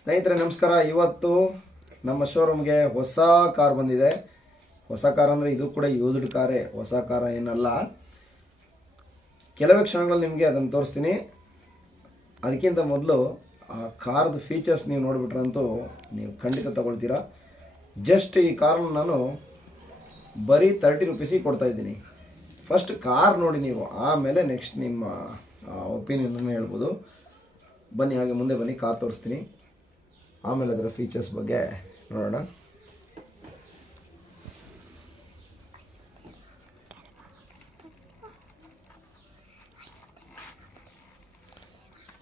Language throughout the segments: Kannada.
ಸ್ನೇಹಿತರೆ ನಮಸ್ಕಾರ. ಇವತ್ತು ನಮ್ಮ ಶೋರೂಮ್ಗೆ ಹೊಸ ಕಾರ್ ಬಂದಿದೆ. ಹೊಸ ಕಾರ್ ಅಂದರೆ ಇದು ಕೂಡ ಯೂಸ್ಡ್ ಕಾರೇ, ಹೊಸ ಕಾರ ಏನಲ್ಲ. ಕೆಲವೇ ಕ್ಷಣಗಳಲ್ಲಿ ನಿಮಗೆ ಅದನ್ನು ತೋರಿಸ್ತೀನಿ. ಅದಕ್ಕಿಂತ ಮೊದಲು ಆ ಕಾರ್ದು ಫೀಚರ್ಸ್ ನೀವು ನೋಡಿಬಿಟ್ರಂತೂ ನೀವು ಖಂಡಿತ ತಗೊಳ್ತೀರಾ. ಜಸ್ಟ್ ಈ ಕಾರನ್ನು ನಾನು ಬರೀ 30 ರೂಪೀಸಿಗೆ ಕೊಡ್ತಾಯಿದ್ದೀನಿ. ಫಸ್ಟ್ ಕಾರ್ ನೋಡಿ ನೀವು, ಆಮೇಲೆ ನೆಕ್ಸ್ಟ್ ನಿಮ್ಮ ಒಪಿನಿಯನನ್ನು ಹೇಳ್ಬೋದು. ಬನ್ನಿ, ಹಾಗೆ ಮುಂದೆ ಬನ್ನಿ, ಕಾರ್ ತೋರಿಸ್ತೀನಿ, ಆಮೇಲೆ ಅದರ ಫೀಚರ್ಸ್ ಬಗ್ಗೆ ನೋಡೋಣ.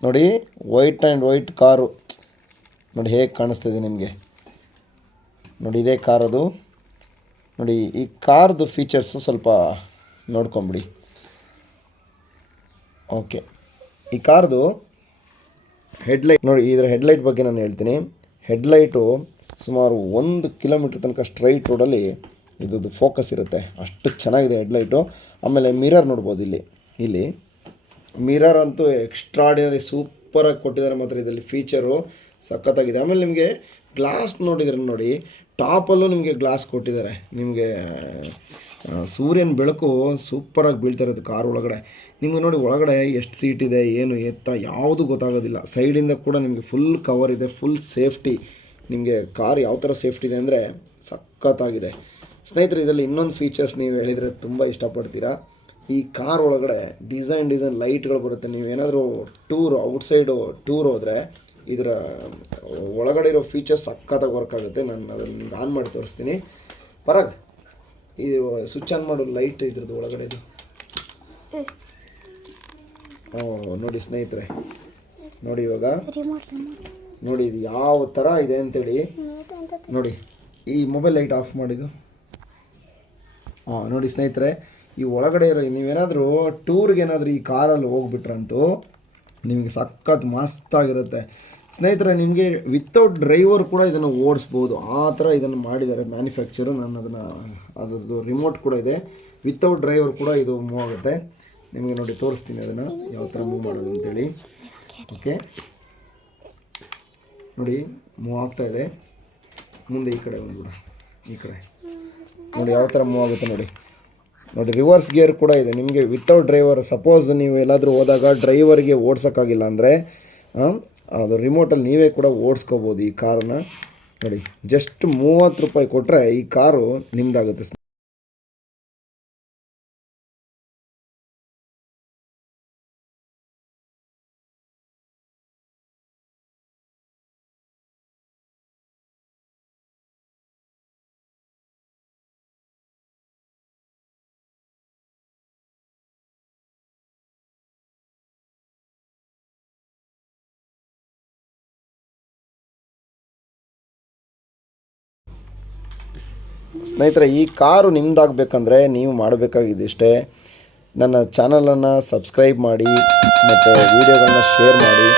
ನೋಡಿ, ವೈಟ್ ಆ್ಯಂಡ್ ವೈಟ್ ಕಾರು ನೋಡಿ ಹೇಗೆ ಕಾಣಿಸ್ತಿದೆ ನಿಮಗೆ. ನೋಡಿ, ಇದೇ ಕಾರದು. ನೋಡಿ, ಈ ಕಾರ್ದು ಫೀಚರ್ಸು ಸ್ವಲ್ಪ ನೋಡ್ಕೊಂಬಿಡಿ. ಓಕೆ, ಈ ಕಾರ್ದು ಹೆಡ್ಲೈಟ್ ನೋಡಿ. ಇದರ ಹೆಡ್ಲೈಟ್ ಬಗ್ಗೆ ನಾನು ಹೇಳ್ತೀನಿ. ಹೆಡ್ಲೈಟು ಸುಮಾರು 1 ಕಿಲೋಮೀಟ್ರ್ ತನಕ ಸ್ಟ್ರೈಟ್ ರೋಡಲ್ಲಿ ಇದು ಫೋಕಸ್ ಇರುತ್ತೆ, ಅಷ್ಟು ಚೆನ್ನಾಗಿದೆ ಹೆಡ್ಲೈಟು. ಆಮೇಲೆ ಮಿರರ್ ನೋಡ್ಬೋದು, ಇಲ್ಲಿ ಮಿರರ್ ಅಂತೂ ಎಕ್ಸ್ಟ್ರಾಡಿನರಿ ಸೂಪರಾಗಿ ಕೊಟ್ಟಿದ್ದಾರೆ. ಮಾತ್ರ ಇದರಲ್ಲಿ ಫೀಚರು ಸಖತ್ತಾಗಿದೆ. ಆಮೇಲೆ ನಿಮಗೆ ಗ್ಲಾಸ್ ನೋಡಿದ್ರೆ ನೋಡಿ, ಟಾಪಲ್ಲೂ ನಿಮಗೆ ಗ್ಲಾಸ್ ಕೊಟ್ಟಿದ್ದಾರೆ. ನಿಮಗೆ ಸೂರ್ಯನ ಬೆಳಕು ಸೂಪರಾಗಿ ಬೀಳ್ತಾ ಇರೋದು ಕಾರ್ ಒಳಗಡೆ. ನಿಮಗೆ ನೋಡಿ, ಒಳಗಡೆ ಎಷ್ಟು ಸೀಟ್ ಇದೆ, ಏನು ಎತ್ತ ಯಾವುದು ಗೊತ್ತಾಗೋದಿಲ್ಲ. ಸೈಡಿಂದ ಕೂಡ ನಿಮಗೆ ಫುಲ್ ಕವರ್ ಇದೆ, ಫುಲ್ ಸೇಫ್ಟಿ. ನಿಮಗೆ ಕಾರ್ ಯಾವ ಥರ ಸೇಫ್ಟಿ ಇದೆ ಅಂದರೆ ಸಖತ್ತಾಗಿದೆ. ಸ್ನೇಹಿತರೆ, ಇದರಲ್ಲಿ ಇನ್ನೊಂದು ಫೀಚರ್ಸ್ ನೀವು ಹೇಳಿದರೆ ತುಂಬ ಇಷ್ಟಪಡ್ತೀರಾ. ಈ ಕಾರ್ ಒಳಗಡೆ ಡಿಸೈನ್ ಲೈಟ್ಗಳು ಬರುತ್ತೆ. ನೀವೇನಾದರೂ ಔಟ್ಸೈಡು ಟೂರ್ ಹೋದರೆ ಇದರ ಒಳಗಡೆ ಇರೋ ಫೀಚರ್ಸ್ ಸಖತ್ತಾಗಿ ವರ್ಕ್ ಆಗುತ್ತೆ. ನಾನು ಅದನ್ನು ನಿಮ್ಗೆ ಆನ್ ಮಾಡಿ ತೋರಿಸ್ತೀನಿ. ಪರಾಗ್, ಇದು ಸ್ವಿಚ್ ಆನ್ ಮಾಡೋ ಲೈಟ್ ಇದ್ರದ್ದು ಒಳಗಡೆ ಇದು ನೋಡಿ ಸ್ನೇಹಿತರೆ. ನೋಡಿ, ಇವಾಗ ನೋಡಿ ಇದು ಯಾವ ಥರ ಇದೆ ಅಂತೇಳಿ. ನೋಡಿ, ಈ ಮೊಬೈಲ್ ಲೈಟ್ ಆಫ್ ಮಾಡಿದ್ದು. ನೋಡಿ ಸ್ನೇಹಿತರೆ, ಈ ಒಳಗಡೆ ಇರೋ ನೀವೇನಾದರೂ ಟೂರ್ಗೆ ಏನಾದರೂ ಈ ಕಾರಲ್ಲಿ ಹೋಗ್ಬಿಟ್ರಂತೂ ನಿಮಗೆ ಸಖತ್ ಮಸ್ತಾಗಿರುತ್ತೆ. ಸ್ನೇಹಿತರೆ, ನಿಮಗೆ ವಿತೌಟ್ ಡ್ರೈವರ್ ಕೂಡ ಇದನ್ನು ಓಡಿಸ್ಬೋದು. ಆ ಥರ ಇದನ್ನು ಮಾಡಿದ್ದಾರೆ ಮ್ಯಾನುಫ್ಯಾಕ್ಚರು. ನಾನು ಅದರದ್ದು ರಿಮೋಟ್ ಕೂಡ ಇದೆ. ವಿತೌಟ್ ಡ್ರೈವರ್ ಕೂಡ ಇದು ಮೂವ್ ಆಗುತ್ತೆ. ನಿಮಗೆ ನೋಡಿ ತೋರಿಸ್ತೀನಿ ಅದನ್ನು ಯಾವ ಥರ ಮೂವ್ ಮಾಡೋದು ಅಂತೇಳಿ. ಓಕೆ, ನೋಡಿ ಮೂವ್ ಆಗ್ತಾಯಿದೆ. ಮುಂದೆ ಈ ಕಡೆ ಬಂದ್ಬಿಡ, ಈ ಕಡೆ ನೋಡಿ ಯಾವ ಥರ ಮೂವ್ ಆಗುತ್ತೆ ನೋಡಿ. ನೋಡಿ, ರಿವರ್ಸ್ ಗೇರ್ ಕೂಡ ಇದೆ ನಿಮಗೆ ವಿತೌಟ್ ಡ್ರೈವರ್. ಸಪೋಸ್ ನೀವು ಎಲ್ಲಾದರೂ ಹೋದಾಗ ಡ್ರೈವರ್ಗೆ ಓಡಿಸೋಕ್ಕಾಗಿಲ್ಲ ಅಂದರೆ ಅದು ರಿಮೋಟಲ್ಲಿ ನೀವೇ ಕೂಡ ಓಡಿಸ್ಕೋಬೋದು ಈ ಕಾರನ್ನ. ನೋಡಿ, ಜಸ್ಟ್ 30 ರೂಪಾಯಿ ಕೊಟ್ಟರೆ ಈ ಕಾರು ನಿಮ್ಮದಾಗುತ್ತೆ. ಸ್ನೇಹಿತರೆ, ಈ ಕಾರು ನಿಮ್ಮದಾಗಬೇಕಂದ್ರೆ ನೀವು ಮಾಡಬೇಕಾಗಿದ್ದಿಷ್ಟೇ, ನನ್ನ ಚಾನಲನ್ನು ಸಬ್ಸ್ಕ್ರೈಬ್ ಮಾಡಿ ಮತ್ತು ವೀಡಿಯೋಗಳನ್ನ ಶೇರ್ ಮಾಡಿ.